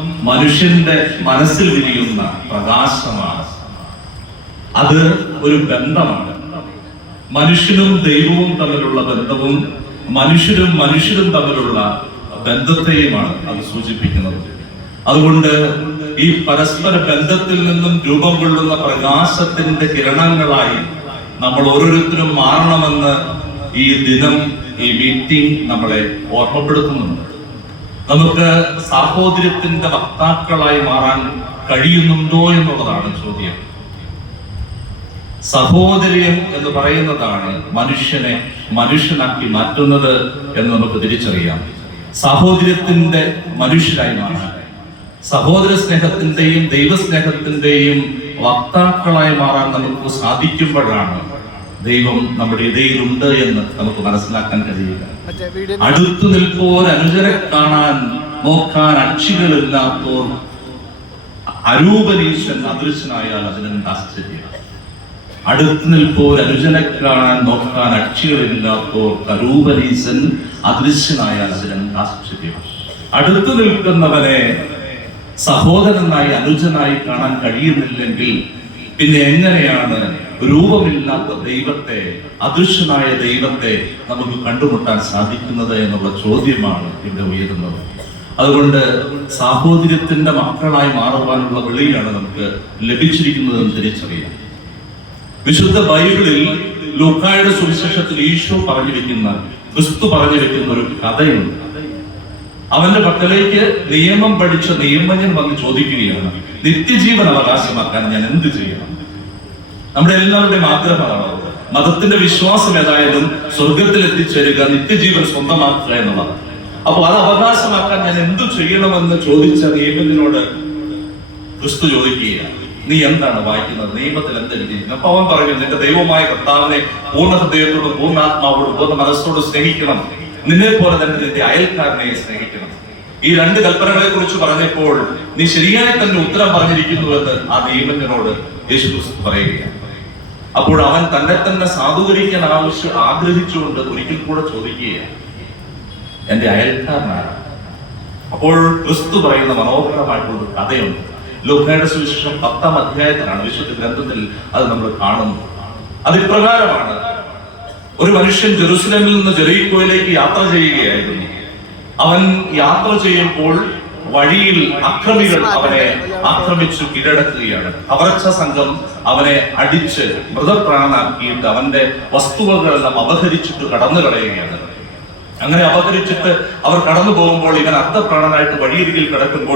മനുഷ്യന്റെ മനസ്സിൽ വിരിയുന്ന പ്രകാശമാണ്. അത് ഒരു ബന്ധമാണ്. മനുഷ്യനും ദൈവവും തമ്മിലുള്ള ബന്ധവും മനുഷ്യരും മനുഷ്യരും തമ്മിലുള്ള ബന്ധത്തെയുമാണ് അത് സൂചിപ്പിക്കുന്നത്. അതുകൊണ്ട് ഈ പരസ്പര ബന്ധത്തിൽ നിന്നും രൂപം കൊള്ളുന്ന പ്രകാശത്തിന്റെ കിരണങ്ങളായി നമ്മൾ ഓരോരുത്തരും മാറണമെന്ന് ഈ ദിനം ഈ മീറ്റിംഗ് നമ്മളെ ഓർമ്മപ്പെടുത്തുന്നുണ്ട്. നമുക്ക് സാഹോദര്യത്തിന്റെ വക്താക്കളായി മാറാൻ കഴിയുന്നുണ്ടോ എന്നുള്ളതാണ് ചോദ്യം. സഹോദര്യം എന്ന് പറയുന്നതാണ് മനുഷ്യനെ മനുഷ്യനാക്കി മാറ്റുന്നത് എന്ന് നമുക്ക് തിരിച്ചറിയാം. സഹോദര്യത്തിന്റെ മനുഷ്യരായി മാറാൻ. സഹോദര സ്നേഹത്തിന്റെയും ദൈവസ്നേഹത്തിന്റെയും വക്താക്കളായി മാറാൻ നമുക്ക് സാധിക്കുമ്പോഴാണ് ദൈവം നമ്മുടെ ഇടയിലുണ്ട് എന്ന് നമുക്ക് മനസ്സിലാക്കാൻ കഴിയുക അടുത്തു നിൽപ്പോർ അനുജരെ കാണാൻ നോക്കാൻ അക്ഷികളില്ലാത്തോർ അരൂപനീശൻ അദൃശ്യനായാൽ അതിനെന്ത് ആശ്ചര്യം? അടുത്തു നിൽപ്പോർ അനുജനെ കാണാൻ നോക്കാൻ അക്ഷികളില്ലാത്തോർ അരൂപനീശൻ അദൃശ്യനായാൽ അതിനെന്ത് ആശ്ചര്യം? അടുത്തു നിൽക്കുന്നവനെ സഹോദരനായി അനുജനായി കാണാൻ കഴിയുന്നില്ലെങ്കിൽ പിന്നെ എങ്ങനെയാണ് രൂപമില്ലാത്ത ദൈവത്തെ അദൃശ്യനായ ദൈവത്തെ നമുക്ക് കണ്ടുമുട്ടാൻ സാധിക്കുന്നത് എന്നുള്ള ചോദ്യമാണ് ഇവിടെ ഉയരുന്നത്. അതുകൊണ്ട് സാഹോദര്യത്തിന്റെ മക്കളായി മാറുവാനുള്ള വിളിയാണ് നമുക്ക് ലഭിച്ചിരിക്കുന്നത് എന്ന് തിരിച്ചറിയാം. വിശുദ്ധ ബൈബിളിൽ ലൂക്കായുടെ സുവിശേഷത്തിൽ ഈശോ പറഞ്ഞു വെക്കുന്ന ക്രിസ്തു പറഞ്ഞു വെക്കുന്ന ഒരു കഥയുണ്ട്. അവന്റെ പക്കലേക്ക് നിയമം പഠിച്ച നിയമജ്ഞൻ വന്ന് ചോദിക്കുകയാണ് നിത്യജീവൻ അവകാശമാക്കാൻ ഞാൻ എന്ത് ചെയ്യണം? നമ്മുടെ എല്ലാവരുടെയും ആഗ്രഹമാണ് മതത്തിന്റെ വിശ്വാസം ഏതായാലും സ്വർഗത്തിൽ എത്തിച്ചേരുക നിത്യജീവൻ സ്വന്തമാക്കുക എന്നുള്ളതാണ് അപ്പോൾ അത് അവകാശമാക്കാൻ ഞാൻ എന്തു ചെയ്യണമെന്ന് ചോദിച്ച നിയമത്തിനോട് ക്രിസ്തു ചോദിക്കുകയാണ്. നീ എന്താണ് വായിക്കുന്നത്? നിയമത്തിൽ എന്തെഴുതിയിരിക്കുന്നത് അപ്പൊ അവൻ പറഞ്ഞു നിന്റെ ദൈവമായ കർത്താവിനെ പൂർണ ഹൃദയത്തോടും പൂർണാത്മാവോടും പൂർണ മനസ്സോടും സ്നേഹിക്കണം. നിന്നെ പോലെ തന്നെ നിന്റെ അയൽക്കാരനെ സ്നേഹിക്കണം. ഈ രണ്ട് കൽപ്പനകളെ കുറിച്ച് പറഞ്ഞപ്പോൾ നീ ശരിയായി തന്നെ ഉത്തരം പറഞ്ഞിരിക്കുന്നുവെന്ന് ആ നിയമത്തിനോട് യേശു പറയുകയാണ്. അപ്പോൾ അവൻ തന്നെ തന്നെ സാധൂകരിക്കാൻ ആവശ്യം ആഗ്രഹിച്ചുകൊണ്ട് ഒരിക്കൽ കൂടെ ചോദിക്കുകയാണ് എന്റെ അയൽക്കാരനാണ് അപ്പോൾ ക്രിസ്തു പറയുന്ന മനോഹരമായിട്ടുള്ള കഥയുണ്ട്. ലൂക്കായുടെ സുവിശേഷം പത്താം അധ്യായത്തിലാണ് വിശുദ്ധ ഗ്രന്ഥത്തിൽ അത് നമ്മൾ കാണുന്നു അത് ഇപ്രകാരമാണ് ഒരു മനുഷ്യൻ ജെറുസലമിൽ നിന്ന് ജെറീക്കോയിലേക്ക് യാത്ര ചെയ്യുകയായിരുന്നു. അവൻ യാത്ര ചെയ്യുമ്പോൾ വഴിയിൽ അക്രമികൾ അവനെ ആക്രമിച്ചു കീഴടക്കുകയാണ്. കവർച്ച സംഘം അവനെ അടിച്ച് മൃതപ്രാണനാക്കിയിട്ട് അവന്റെ വസ്തുവകളെല്ലാം അപഹരിച്ചിട്ട് കടന്നു കളയുകയാണ്. അങ്ങനെ അപഹരിച്ചിട്ട് അവർ കടന്നു പോകുമ്പോൾ ഇവൻ അർദ്ധപ്രാണനായിട്ട് വഴിയരികിൽ കിടക്കുമ്പോൾ